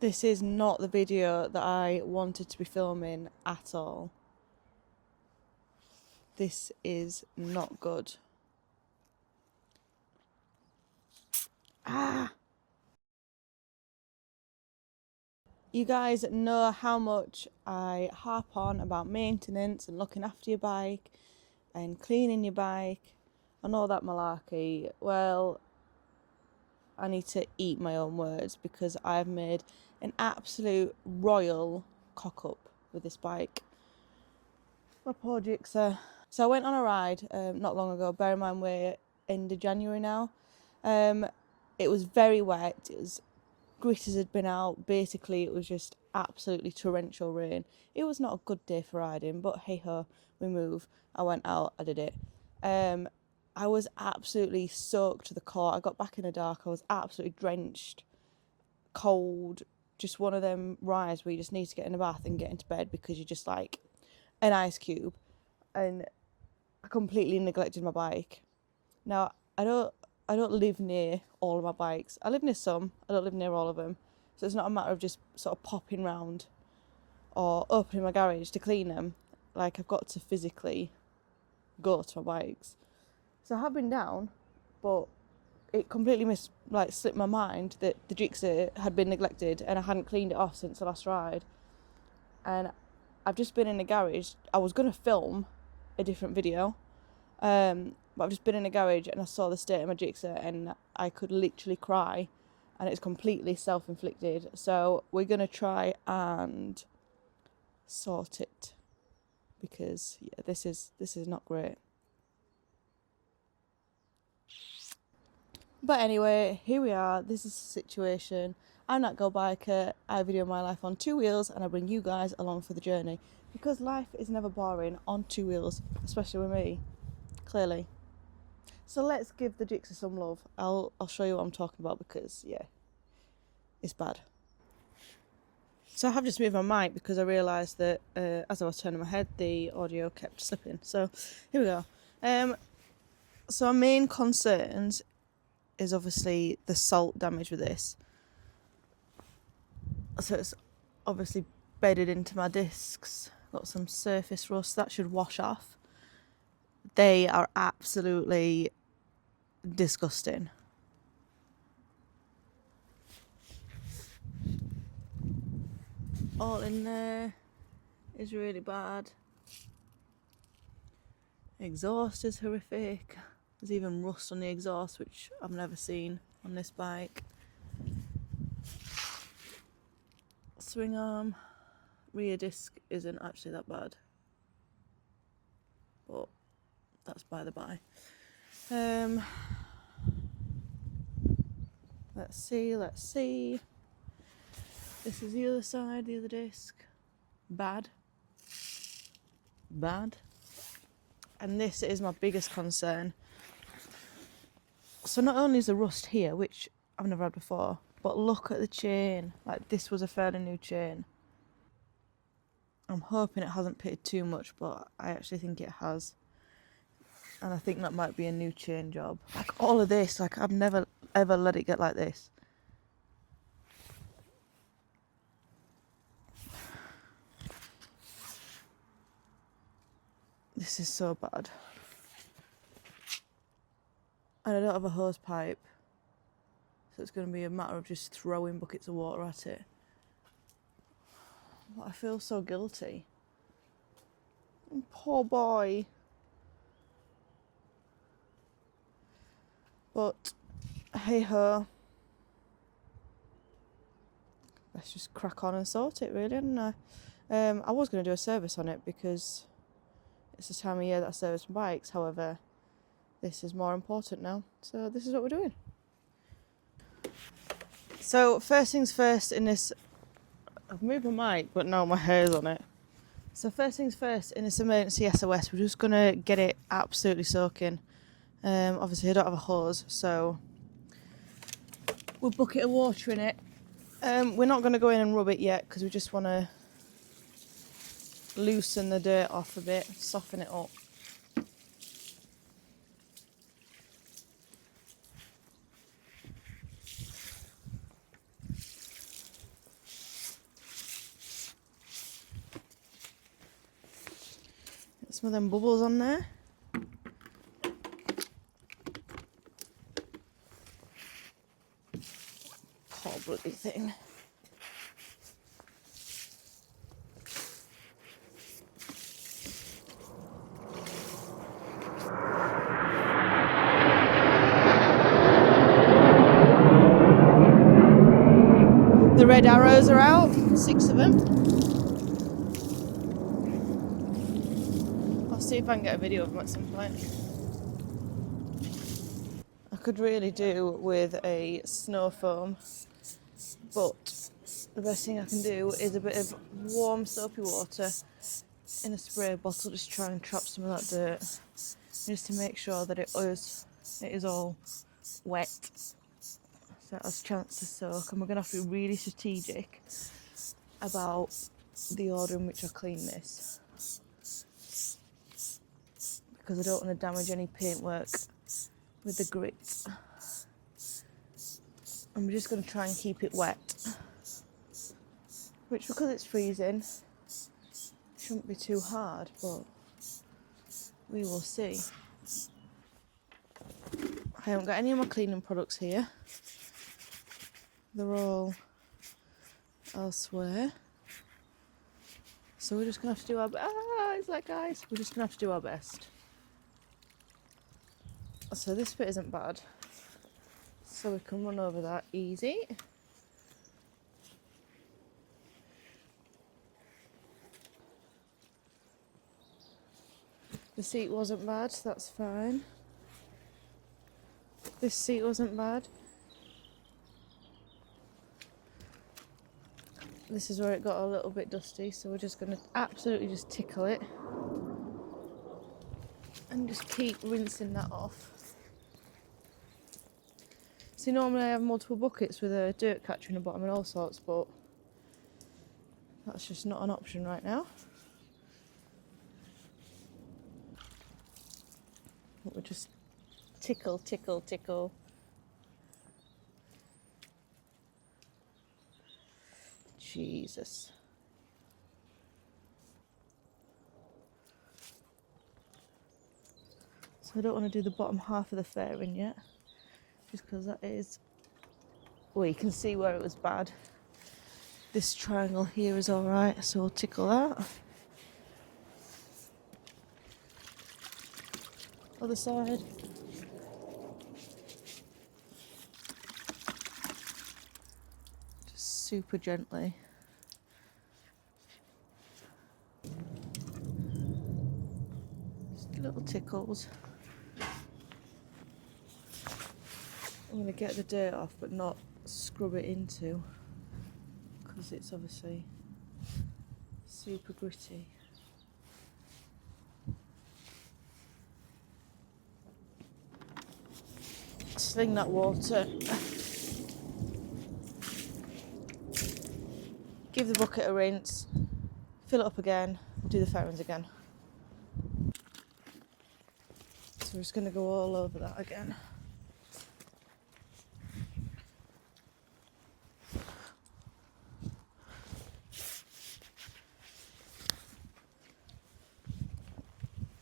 This is not the video that I wanted to be filming at all. This is not good. You guys know how much I harp on about maintenance and looking after your bike and cleaning your bike and all that malarkey. Well, I need to eat my own words because I've made an absolute royal cock up with this bike. My poor Gixxer. So I went on a ride not long ago. Bear in mind we're end of January now. It was very wet. It was grit as had been out. Basically, it was just absolutely torrential rain. It was not a good day for riding, but hey ho, we move. I went out. I did it. I was absolutely soaked to the core. I got back in the dark. I was absolutely drenched, cold. Just one of them rides where you just need to get in a bath and get into bed because you're just like an ice cube. And I completely neglected my bike. Now I don't live near all of my bikes. I live near some. I don't live near all of them. So it's not a matter of just sort of popping round or opening my garage to clean them. Like, I've got to physically go to my bikes. So I have been down, but it completely slipped my mind that the Gixxer had been neglected and I hadn't cleaned it off since the last ride. And I've just been in the garage. I was going to film a different video, but I've just been in the garage and I saw the state of my Gixxer and I could literally cry, and it's completely self-inflicted. So we're going to try and sort it because yeah, this is not great. But anyway, here we are. This is the situation. I'm that girl biker. I video my life on two wheels and I bring you guys along for the journey because life is never boring on two wheels, especially with me, clearly. So let's give the Gixxer some love. I'll show you what I'm talking about because yeah, it's bad. So I have just moved my mic because I realised that as I was turning my head, the audio kept slipping. So here we go. So our main concerns is obviously the salt damage with this. So it's obviously bedded into my discs. Got some surface rust that should wash off. They are absolutely disgusting. All in there is really bad. Exhaust is horrific. There's even rust on the exhaust, which I've never seen on this bike. Swing arm, rear disc isn't actually that bad, but that's by the by. Let's see. This is the other side, the other disc. Bad. And this is my biggest concern. So not only is the rust here, which I've never had before, but look at the chain. Like, this was a fairly new chain. I'm hoping it hasn't pitted too much, but I actually think it has. And I think that might be a new chain job. Like, all of this, like, I've never ever let it get like this. This is so bad. And I don't have a hose pipe, so it's going to be a matter of just throwing buckets of water at it. But I feel so guilty. Poor boy. But hey ho. Let's just crack on and sort it, really, hadn't I? I was going to do a service on it because it's the time of year that I service my bikes. However, this is more important now. So this is what we're doing. So first things first in this... I've moved my mic, but now my hair's on it. So first things first, in this emergency SOS, we're just going to get it absolutely soaking. Obviously I don't have a hose, so we'll bucket of water in it. We're not going to go in and rub it yet because we just want to loosen the dirt off a bit, soften it up. some of them bubbles on there. Poor bloody thing. The red arrows are out, 6 of them. I'll see if I can get a video of them at some point. I could really do with a snow foam, but the best thing I can do is a bit of warm soapy water in a spray bottle, just try and trap some of that dirt, just to make sure that it is all wet, so it has a chance to soak. And we're going to have to be really strategic about the order in which I clean this, because I don't want to damage any paintwork with the grit. I'm just going to try and keep it wet, which, because it's freezing, shouldn't be too hard, but we will see. I haven't got any of my cleaning products here. They're all elsewhere. So we're just going to have to do our best. It's like ice. We're just going to have to do our best. So this bit isn't bad. So we can run over that easy. The seat wasn't bad, so that's fine. This seat wasn't bad. This is where it got a little bit dusty, so we're just going to absolutely just tickle it and just keep rinsing that off. See, normally I have multiple buckets with a dirt catcher in the bottom and all sorts, but that's just not an option right now. But we'll just tickle, tickle, tickle. Jesus. So I don't want to do the bottom half of the fairing yet, just because that is, well, you can see where it was bad. This triangle here is alright, so we'll tickle that. Other side. Just super gently. Just little tickles. I'm going to get the dirt off, but not scrub it into, because it's obviously super gritty. Sling that water. Give the bucket a rinse. Fill it up again. Do the fairings again. So we're just going to go all over that again.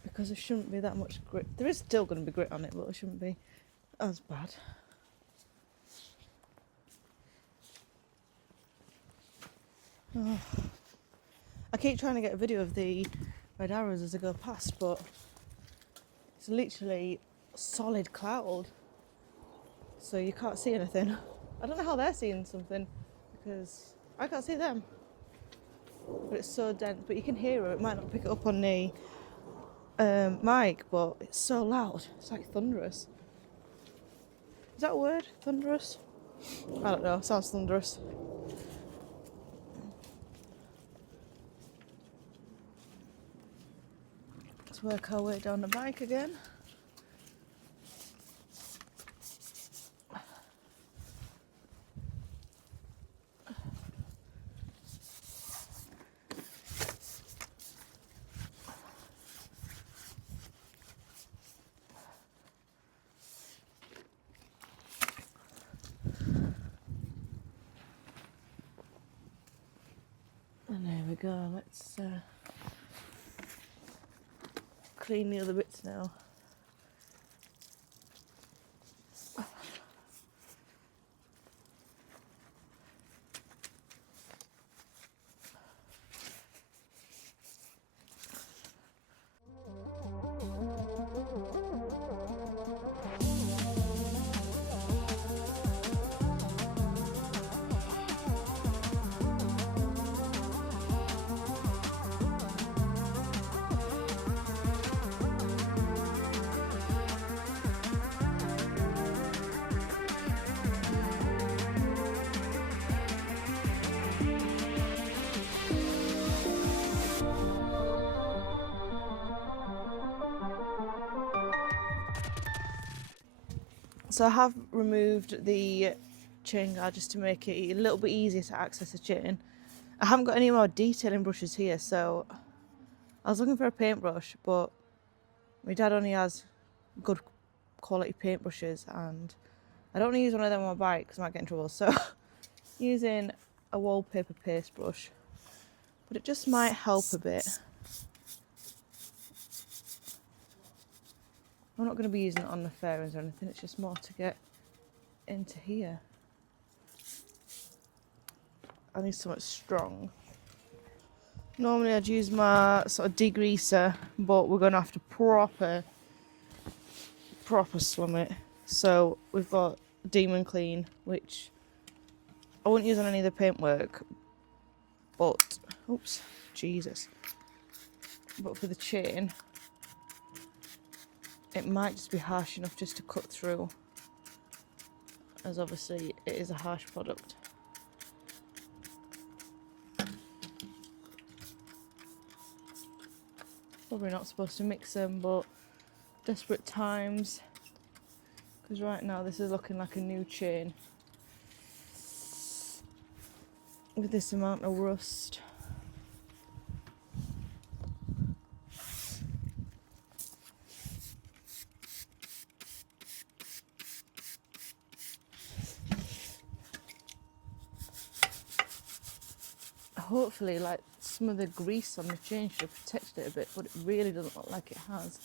Because there shouldn't be that much grit. There is still going to be grit on it, but it shouldn't be as bad. Oh. I keep trying to get a video of the red arrows as I go past, but it's literally solid cloud, so you can't see anything. I don't know how they're seeing something, because I can't see them, but it's so dense. But you can hear it. It might not pick it up on the mic, but it's so loud. It's like thunderous. Is that a word? Thunderous? I don't know. It sounds thunderous. Let's work our way down the bike again. And there we go. Let's clean the other bits now. So I have removed the chain guard just to make it a little bit easier to access the chain. I haven't got any more detailing brushes here, so I was looking for a paintbrush, but my dad only has good quality paintbrushes and I don't want to use one of them on my bike because I might get in trouble, so using a wallpaper paste brush, but it just might help a bit. I'm not going to be using it on the fairings or anything, it's just more to get into here. I need something strong. Normally I'd use my sort of degreaser, but we're going to have to proper swim it. So we've got Demon Clean, which I wouldn't use on any of the paintwork, but, oops, Jesus. But for the chain, it might just be harsh enough just to cut through, as obviously it is a harsh product. Probably not supposed to mix them, but desperate times, because right now this is looking like a new chain with this amount of rust. Hopefully, like, some of the grease on the chain should have protected it a bit, but it really doesn't look like it has.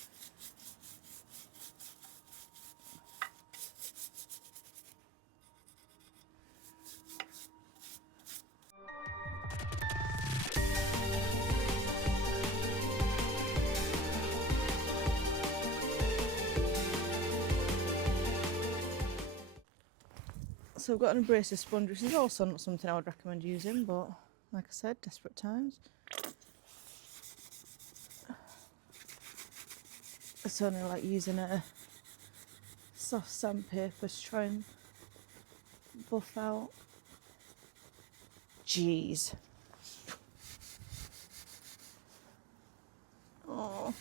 So I've got an abrasive sponge, which is also not something I would recommend using, but like I said, desperate times. It's only like using a soft sandpaper to try and buff out. Jeez. Oh,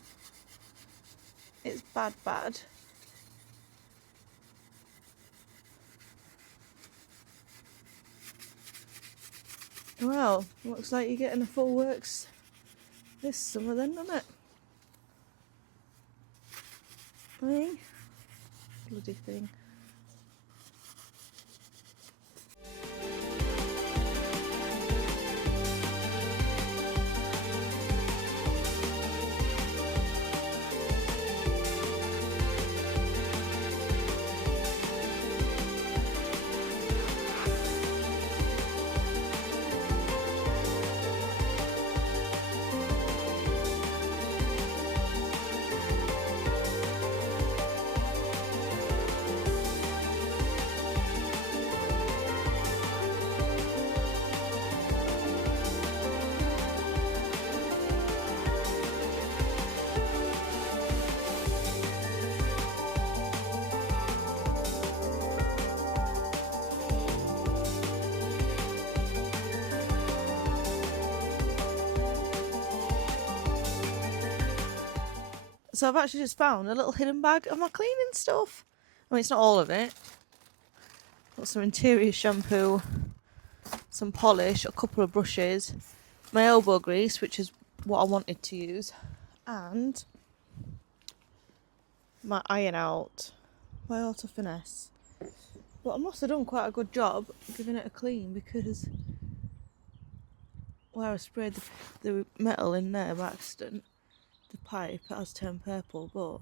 it's bad. Well, looks like you're getting a full works this summer then, doesn't it? Hey? Bloody thing. So I've actually just found a little hidden bag of my cleaning stuff. I mean, it's not all of it. Got some interior shampoo, some polish, a couple of brushes, my elbow grease, which is what I wanted to use, and my iron out by Auto Finesse. But I must have done quite a good job giving it a clean, because where I sprayed the metal in there by accident, the pipe has turned purple, but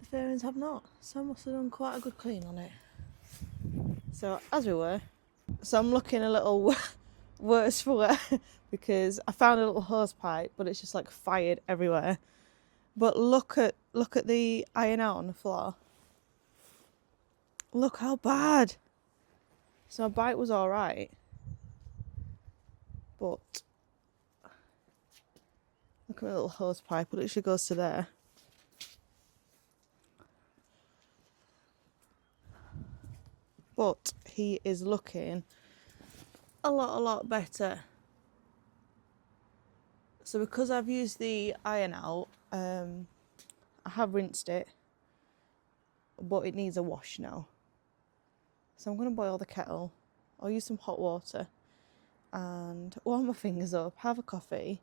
the fairings have not. So I must have done quite a good clean on it. So as we were, so I'm looking a little worse for wear because I found a little hose pipe, but it's just like fired everywhere. But look at the iron out on the floor. Look how bad. So my bike was all right, but look at my little hose pipe. It literally goes to there. But he is looking a lot better. So because I've used the iron out, I have rinsed it, but it needs a wash now. So I'm going to boil the kettle. I'll use some hot water and warm my fingers up, have a coffee,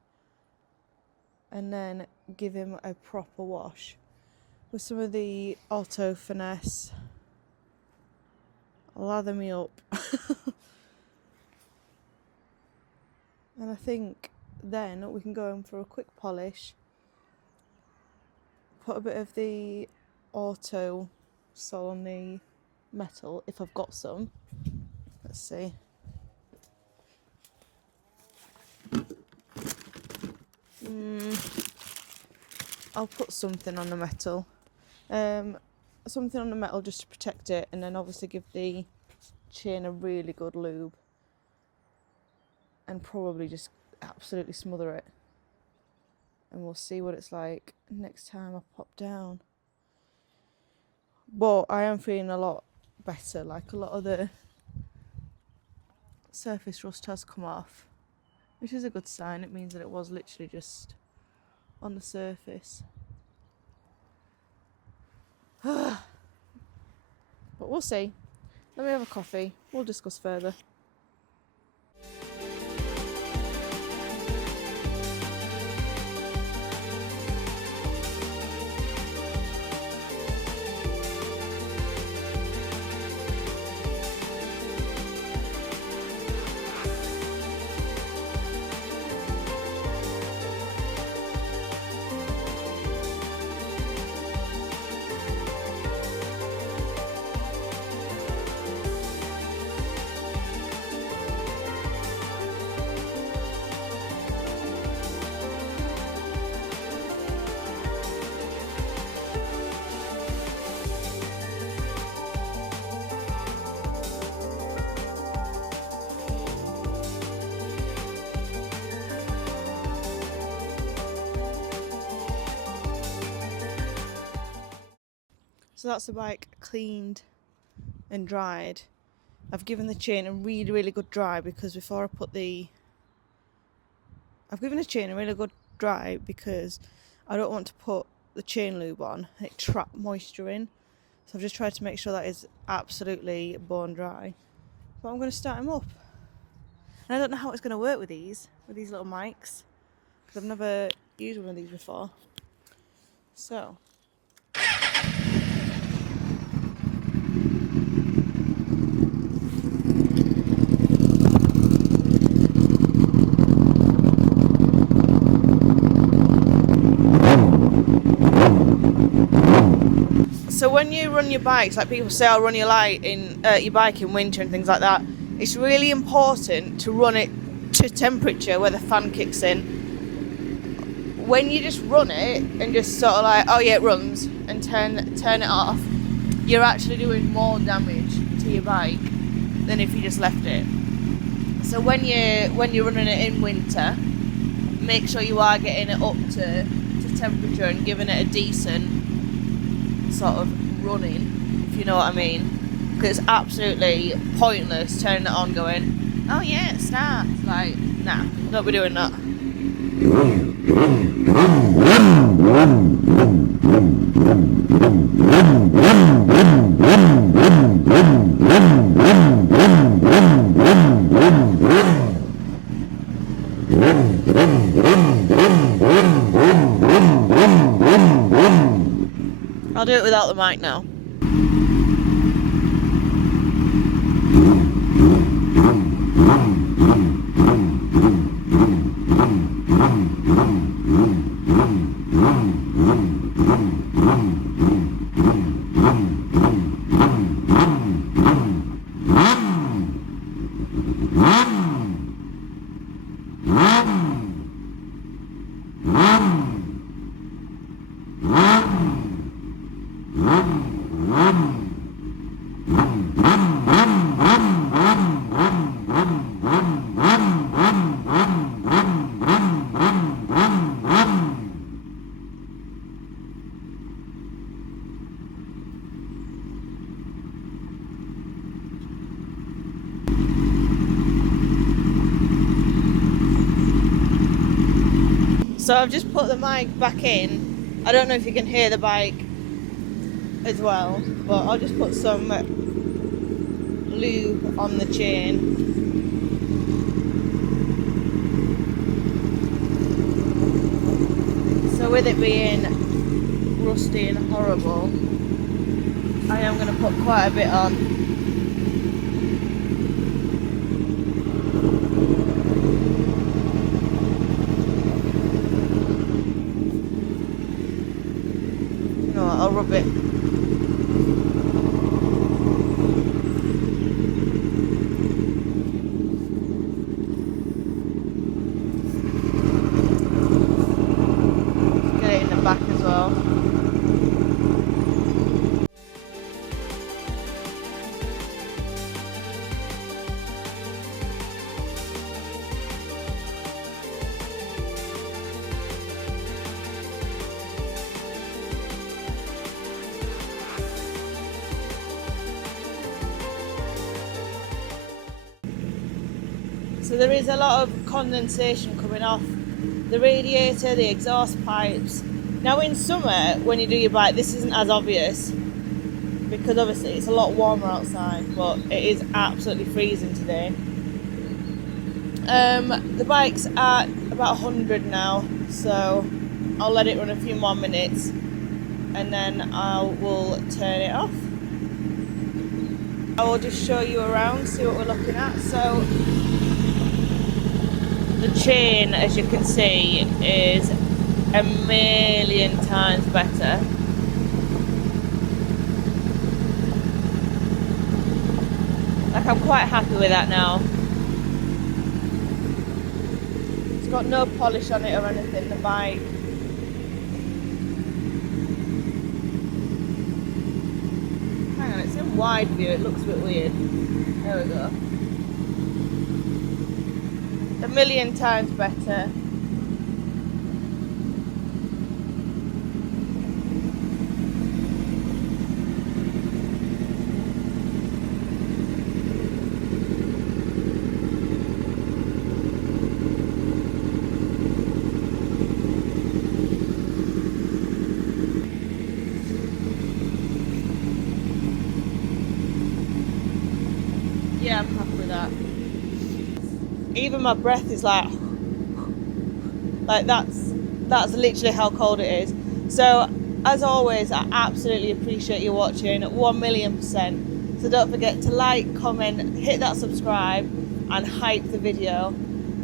and then give him a proper wash with some of the Auto Finesse. Lather me up. And I think then we can go in for a quick polish, put a bit of the Auto Sol on the metal if I've got some. Let's see. I'll put something on the metal. Something on the metal just to protect it, and then obviously give the chain a really good lube, and probably just absolutely smother it, and we'll see what it's like next time I pop down. But I am feeling a lot better, like a lot of the surface rust has come off, which is a good sign. It means that it was literally just on the surface. But we'll see. Let me have a coffee. We'll discuss further. So that's the bike cleaned and dried. I've given the chain a really good dry because before I put the... I've given the chain a really good dry because I don't want to put the chain lube on and it trap moisture in. So I've just tried to make sure that is absolutely bone dry. But I'm going to start him up. And I don't know how it's going to work with these little mics, because I've never used one of these before. So... So when you run your bikes, like people say, I'll run your bike in winter and things like that, it's really important to run it to temperature where the fan kicks in. When you just run it and just sort of like, oh yeah, it runs, and turn it off, you're actually doing more damage to your bike than if you just left it. So when you're running it in winter, make sure you are getting it up to temperature and giving it a decent sort of running, if you know what I mean, because it's absolutely pointless turning it on going, oh yeah, it starts. Like, nah, don't be doing that. I'll do it without the mic now. So I've just put the mic back in. I don't know if you can hear the bike as well, but I'll just put some lube on the chain. So with it being rusty and horrible, I am going to put quite a bit on. You know what, I'll rub it. Get it in the back as well. So there is a lot of condensation coming off the radiator, the exhaust pipes. Now in summer, when you do your bike, this isn't as obvious because obviously it's a lot warmer outside, but it is absolutely freezing today. The bike's at about 100 now, so I'll let it run a few more minutes and then I will turn it off. I will just show you around, see what we're looking at. So the chain, as you can see, is a million times better. Like, I'm quite happy with that now. It's got no polish on it or anything, the bike. Hang on, it's in wide view, it looks a bit weird. There we go. A million times better. Yeah, I'm happy with that. Even my breath is like that's literally how cold it is. So as always, I absolutely appreciate you watching 1,000,000%. So don't forget to like, comment, hit that subscribe and hype the video,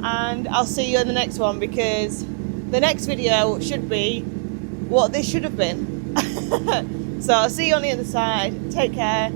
and I'll see you in the next one, because the next video should be what this should have been. So I'll see you on the other side. Take care.